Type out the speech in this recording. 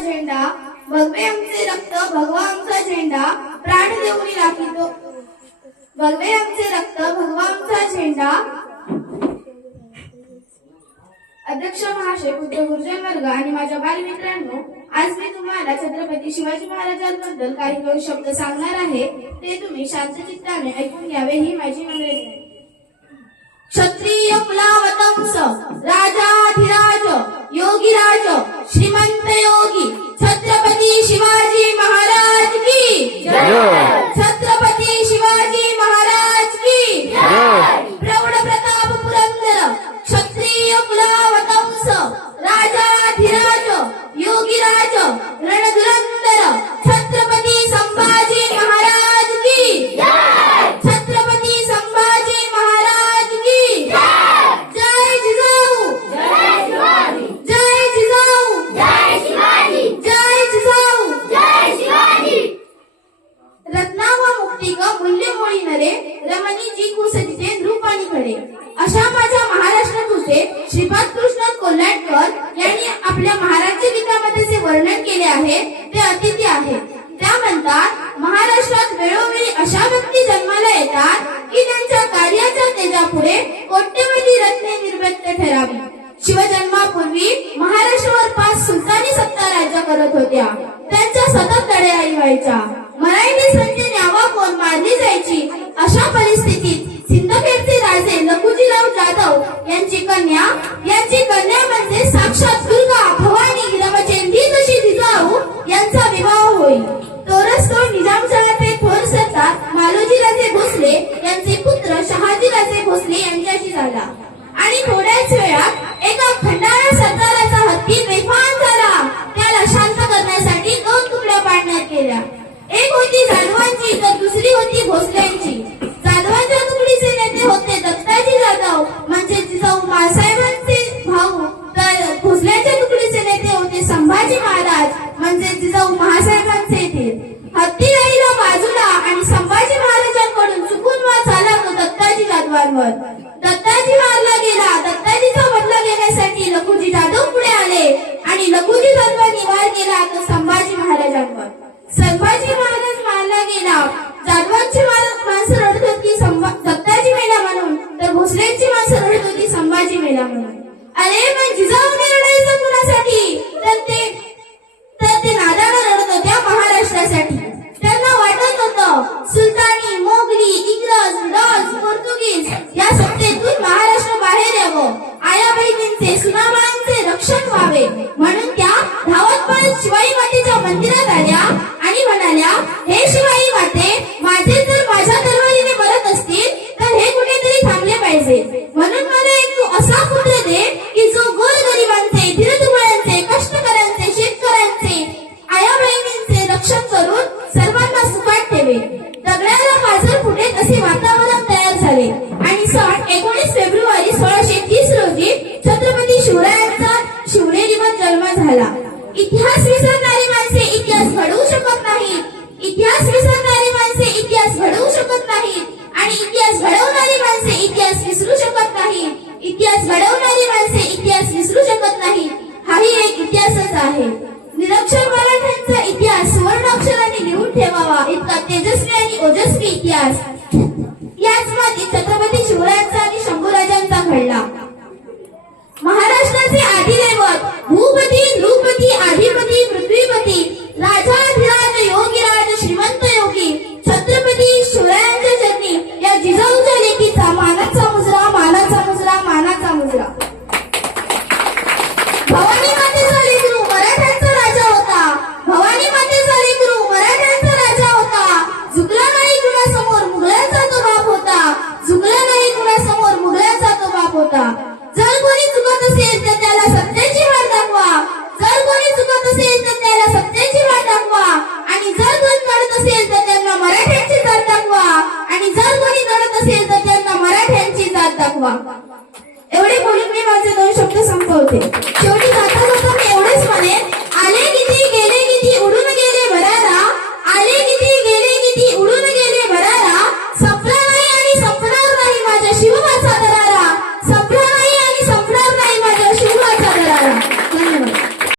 झेंडा भगवे आमचे रक्त भगवा आमचा झेंडा प्राण देऊनी राखितो. भगवे आमचे रक्त भगवा आमचा झेंडा. अध्यक्ष महाशय पुत्र गुरुजन वर्ग आणि माझ्या बालमित्रांनो आज मी तुम्हाला छत्रपती शिवाजी महाराजांबद्दल काही दोन शब्द सांगणार आहे. ते तुम्ही शांत चित्ताने ऐकून घ्यावे ही माझी विनंती. क्षत्रिय कुलावतंस राजाधिराज यो अमूल्य ग मोळी नरे रमणी जी कुसजिते नृपाणी घडे. अशा माझ्या महाराष्ट्र तुझे श्रीपाद कृष्ण कोल्हाटकर यांनी आपल्या महाराष्ट्र गीतामध्ये जे वर्णन केले आहे ते अतिथी आहे. त्या म्हणतात महाराष्ट्रात वेळोवेळी अशा व्यक्ती जन्माला येतात की त्यांच्या कार्याच्या तेजापुढे कोट्यवधी रत्ने निर्वृत्त ठरावी. शिवजन्मापूर्वी महाराष्ट्रावर पाच सुलतानी सत्ता राज्य करत होत्या. त्यांच्या सतत लढाई व्हायच्या मराठी संजय अशा परिस्थितीत सिंदखेडचे राजे लखुजीराव जाधव यांची कन्या यांची कन्या म्हणजे साक्षात दत्ताजी दत्ताजी मारला गेला. दत्ताजीचा बदला घेण्यासाठी लखुजी जाधव पुढे आले आणि लखुजी जाधवांनी निवार गेला तो संभाजी महाराजांवर. संभाजी महाराज मारला गेला. जाधवांची माणसं रडत होती दत्ताजी मेला म्हणून. तर भोसलेंची माणसं रडत होती संभाजी मेला म्हणून. अरे मग जिजाऊ रडायचं कुणासाठी? तर ते सर्वांना सुखात ठेवे दगडाला पाझर फुटे तसे वातावरण तयार झाले. आणि सण एकोणीस फेब्रुवारी सोळाशे तीस रोजी छत्रपती शिवरायांचा शिवनेरीवर जन्म झाला. इतिहास विसरणारी इतिहास याच मातीत छत्रपती शिवरायांचा आणि शंभूराजांचा घडला. महाराष्ट्राचे भूपती नृपती पृथ्वीपती राजाधिराज योगीराज श्रीमंत योगी छत्रपती शिवरायांच्या जन्मी या जिजाऊच्या लेखीचा मानाचा मुजरा मानाचा मुजरा मानाचा मुजरा. भवानी 报警交警